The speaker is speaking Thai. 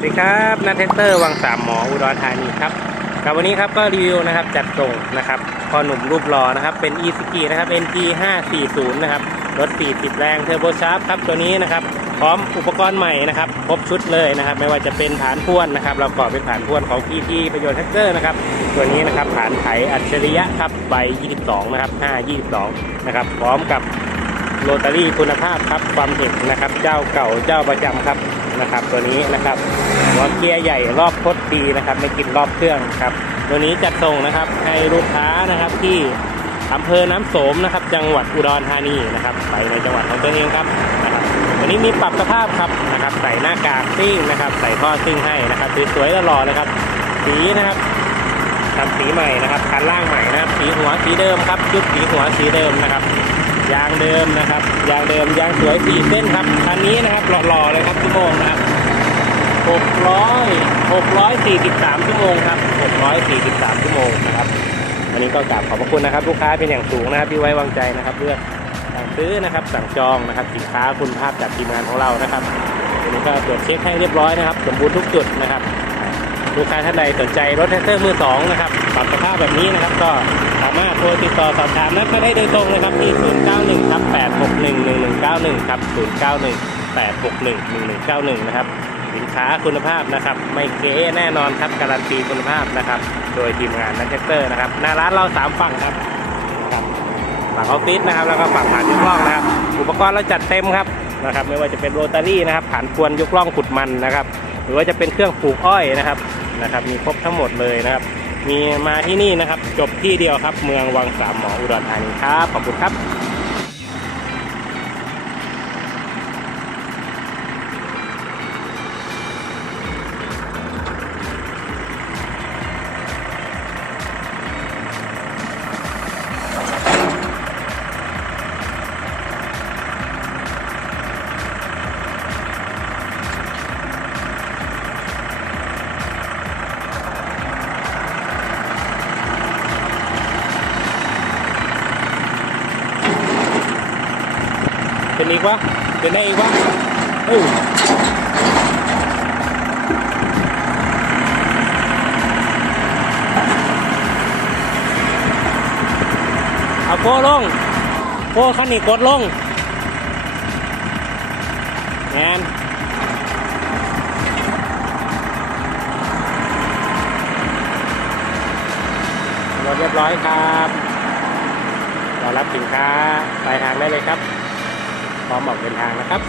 วัสดีครับนัทเทสเตอร์วังสามหมออุดรธานีครับกับวันนี้ครับก็รีวิวนะครับจัดส่งนะครับพอหนุ่มรูปรอนะครับเป็น e ี k i นะครับ NG 540นะครับรถ40แรงเทอร์โบชาร์ปครับตัวนี้นะครับพร้อมอุปกรณ์ใหม่นะครับครบชุดเลยนะครับ ไม่ว่าจะเป็นฐานพ่วนนะครับ เราก่อเป็นฐานพ่วนของ PT ประโยชน์แท็กเตอร์นะครับตัวนี้นะครับฐานไถอัจฉริยะครับใบ 22 นะครับ 522 นะครับพร้อมกับโรตารี่คุณภาพครับความเห็นนะครับ เจ้าเก่าเจ้าประจำครับ นะครับ ตัวนี้นะครับหัวเกียร์ใหญ่รอบพดดีนะครับ ไม่กินรอบเครื่องครับ ตัวนี้จัดส่งนะครับให้ลูกค้านะครับที่อำเภอน้ำโสมนะครับ จังหวัดอุดรธานีนะครับ ไปในจังหวัดของตัวเองครับนะครับวันนี้มีปรับสภาพครับนะครับ ใส่หน้ากากซิ่งนะครับ ใส่ท่อซิ่งให้นะครับสวยๆแล้วหล่อเลยครับ สีนะครับทำสีใหม่นะครับคันล่างใหม่นะครับ สีหัวสีเดิมครับ ชุดสีหัวสีเดิมนะครับ ยางเดิมนะครับ ยางเดิมยางสวยสี่เส้นครับคันนี้นะครับหล่อๆเลยครับชั่วโมงนะครับ600 643ชั่วโมงครับ643ชั่วโมงนะครับอันนี้ก็กราบขอบพระคุณนะครับ ลูกค้าเป็นอย่างสูงนะครับที่ไว้วางใจนะครับเลือกสั่งซื้อนะครับสั่งจองนะครับสินค้าคุณภาพจากทีมงานของเรานะครับอันนี้ก็ตรวจเช็คให้เรียบร้อยนะครับ สมบูรณ์ทุกจุดนะครับ ลูกค้าท่านใดสนใจรถแท็กเตอร์มือสองนะครับปรับสภาพแบบนี้นะครับ ก็สามารถโทรติดต่อสอบถามนัดก็ได้โดยตรงนะครับที่ 091ครับ861 1191 ครับ 091 861 1191 นะครับสินค้าคุณภาพนะครับ ไม่เก๊แน่นอนครับการันตีคุณภาพนะครับ โดยทีมงานนัทแท็กเตอร์นะครับหน้าร้านเราสามฝั่งครับครับฝั่งออฟฟิศนะครับแล้วก็ฝั่งผ่านยกล่องนะครับ อุปกรณ์เราจัดเต็มครับนะครับ ไม่ว่าจะเป็นโรตารี่นะครับผ่านควนยกล่องขุดมันนะครับ หรือว่าจะเป็นเครื่องปลูกอ้อยนะครับ นะครับ มีครบทั้งหมดเลยนะครับ มีมาที่นี่นะครับ จบที่เดียวครับ เมืองวังสามหมออุดรธานีครับ ขอบคุณครับ เป็นอีกวะเป็นได้อีกวะเออเอาโกลงโกขันนี้กดลงงนรถเรียบร้อยครับรอรับสินค้าปลายทางได้เลยครับ พร้อมออกเดินทางนะครับ